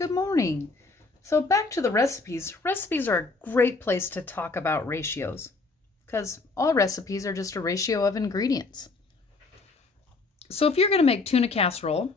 Good morning. So back to the recipes. Recipes are a great place to talk about ratios because all recipes are just a ratio of ingredients. So if you're going to make tuna casserole,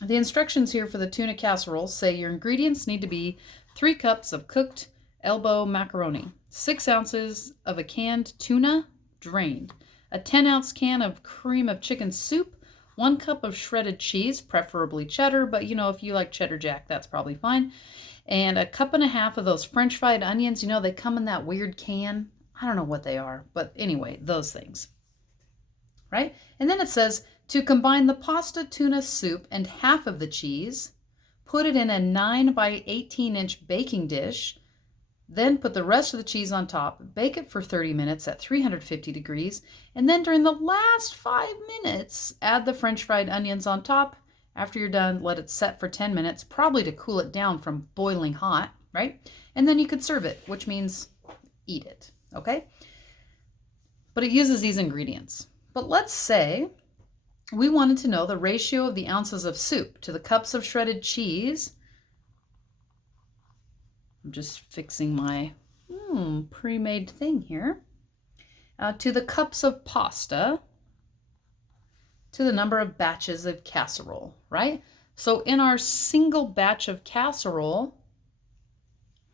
the instructions here for the tuna casserole say your ingredients need to be 3 cups of cooked elbow macaroni, 6 ounces of a canned tuna drained, a 10-ounce can of cream of chicken soup, 1 cup of shredded cheese, preferably cheddar, but if you like cheddar jack, that's probably fine, and a cup and a half of those French fried onions. They come in that weird can. I don't know what they are, but anyway, those things, right? And then it says to combine the pasta tuna soup and half of the cheese, put it in a 9 by 18-inch baking dish, then put the rest of the cheese on top, bake it for 30 minutes at 350 degrees, and then during the last 5 minutes, add the French fried onions on top. After you're done, let it set for 10 minutes, probably to cool it down from boiling hot, right? And then you could serve it, which means eat it, okay? But it uses these ingredients. But let's say we wanted to know the ratio of the ounces of soup to the cups of shredded cheese. I'm just fixing my pre-made thing here. To the cups of pasta, to the number of batches of casserole, right? So in our single batch of casserole,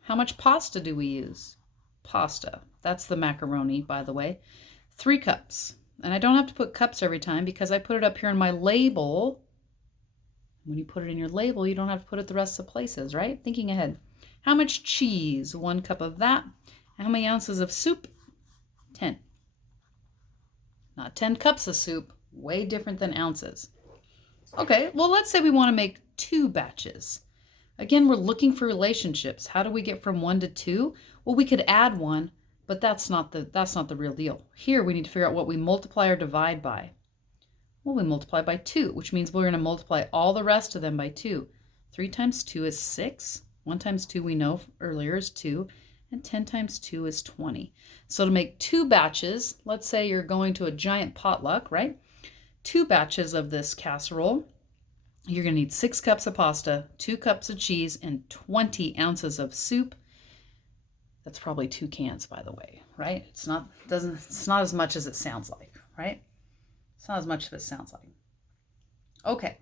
how much pasta do we use? Pasta, that's the macaroni, by the way. 3 cups. And I don't have to put cups every time because I put it up here in my label. When you put it in your label, you don't have to put it the rest of the places, right? Thinking ahead. How much cheese? 1 cup of that. How many ounces of soup? 10. Not 10 cups of soup. Way different than ounces. Okay, well, let's say we want to make 2 batches. Again, we're looking for relationships. How do we get from 1 to 2? Well, we could add 1, but that's not the real deal. Here, we need to figure out what we multiply or divide by. Well, we multiply by 2, which means we're going to multiply all the rest of them by 2. 3 times 2 is 6. 1 times 2 we know earlier is 2, and 10 times 2 is 20. So to make 2 batches, let's say you're going to a giant potluck, right? 2 batches of this casserole, you're going to need 6 cups of pasta, 2 cups of cheese, and 20 ounces of soup. That's probably 2 cans, by the way, right? It's not as much as it sounds like, right? It's not as much as it sounds like. Okay.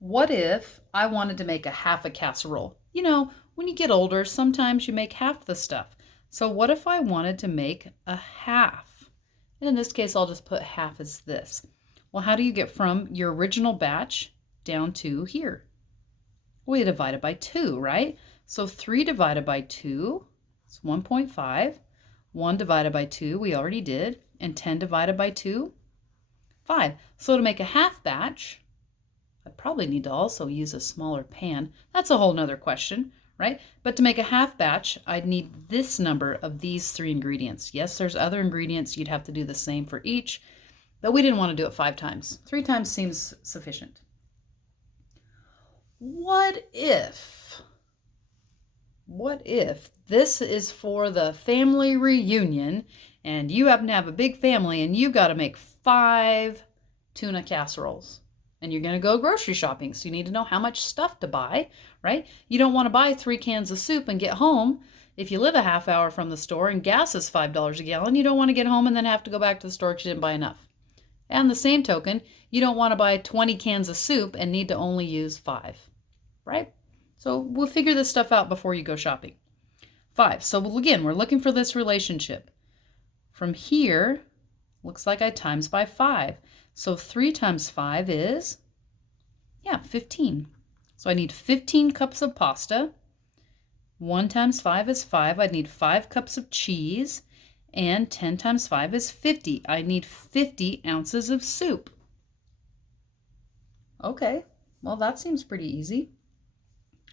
What if I wanted to make a half a casserole? When you get older, sometimes you make half the stuff. So what if I wanted to make a half? And in this case, I'll just put half as this. Well, how do you get from your original batch down to here? Well, you divide it by 2, right? So 3 divided by 2 is 1.5. 1 divided by 2, we already did. And 10 divided by 2, 5. So to make a half batch, I'd probably need to also use a smaller pan. That's a whole nother question, right? But to make a half batch, I'd need this number of these 3 ingredients. Yes, there's other ingredients. You'd have to do the same for each, but we didn't want to do it 5 times. 3 times seems sufficient. What if this is for the family reunion and you happen to have a big family and you got to make 5 tuna casseroles? And you're going to go grocery shopping, so you need to know how much stuff to buy, right? You don't want to buy 3 cans of soup and get home. If you live a half hour from the store and gas is $5 a gallon, you don't want to get home and then have to go back to the store because you didn't buy enough. And the same token, you don't want to buy 20 cans of soup and need to only use 5, right? So we'll figure this stuff out before you go shopping. 5. So again, we're looking for this relationship. From here, looks like I times by 5. So 3 times 5 is, 15. So I need 15 cups of pasta. 1 times 5 is 5. I'd need 5 cups of cheese. And 10 times 5 is 50. I need 50 ounces of soup. Okay, well, that seems pretty easy.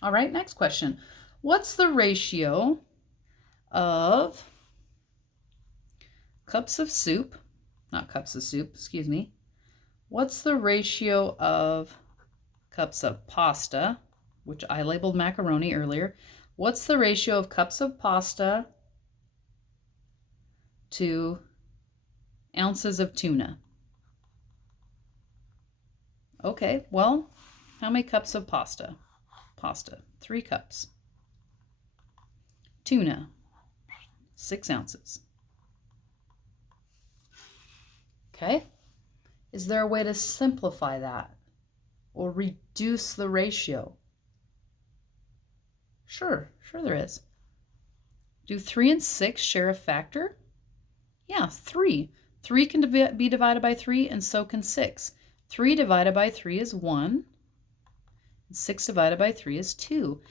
All right, next question. What's the ratio of cups of soup? Not cups of soup, excuse me. What's the ratio of cups of pasta, which I labeled macaroni earlier? What's the ratio of cups of pasta to ounces of tuna? Okay, well, How many cups of pasta? Pasta, 3 cups. Tuna, 6 ounces. Okay? Is there a way to simplify that or reduce the ratio? Sure there is. Do 3 and 6 share a factor? Yeah, 3. 3 can be divided by 3, and so can 6. 3 divided by 3 is 1. And 6 divided by 3 is 2.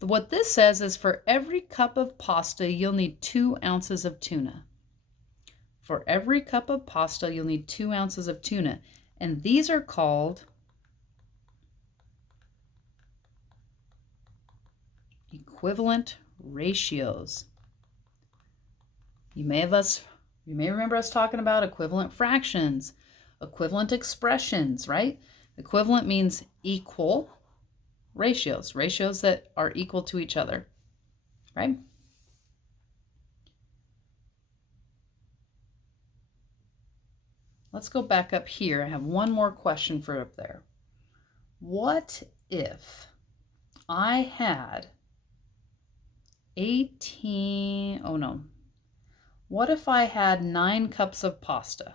What this says is for every cup of pasta, you'll need 2 ounces of tuna. For every cup of pasta, you'll need 2 ounces of tuna. And these are called equivalent ratios. You may remember us talking about equivalent fractions, equivalent expressions, right? Equivalent means equal ratios, ratios that are equal to each other, right? Let's go back up here. I have one more question for up there. What if I had 18, oh no. What if I had 9 cups of pasta?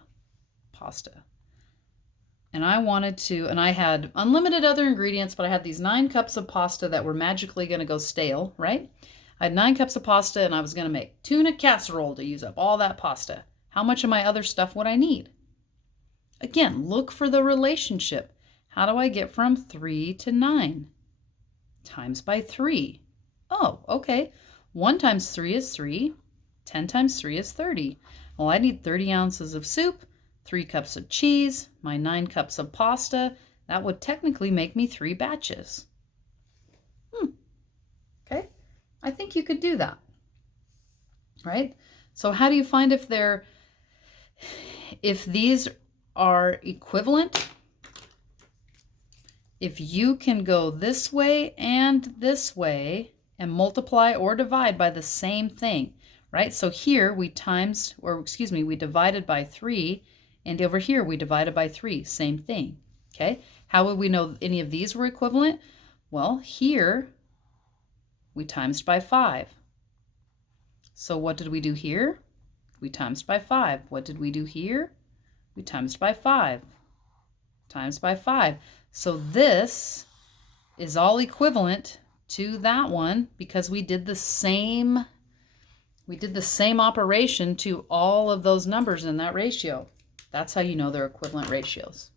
And I had unlimited other ingredients, but I had these 9 cups of pasta that were magically going to go stale, right? I had 9 cups of pasta and I was going to make tuna casserole to use up all that pasta. How much of my other stuff would I need? Again, look for the relationship. How do I get from 3 to 9? Times by 3. Oh, okay. 1 times 3 is 3. 10 times 3 is 30. Well, I need 30 ounces of soup, 3 cups of cheese, my 9 cups of pasta. That would technically make me 3 batches. Okay, I think you could do that, right? So how do you find if these are equivalent? If you can go this way and multiply or divide by the same thing, right? So here we divided by 3, and over here we divided by 3, same thing, okay? How would we know any of these were equivalent? Well, here we timesed by 5. So what did we do here? We timesed by 5. What did we do here? We timesed by 5. Times by 5. So this is all equivalent to that one because we did the same operation to all of those numbers in that ratio. That's how you know they're equivalent ratios.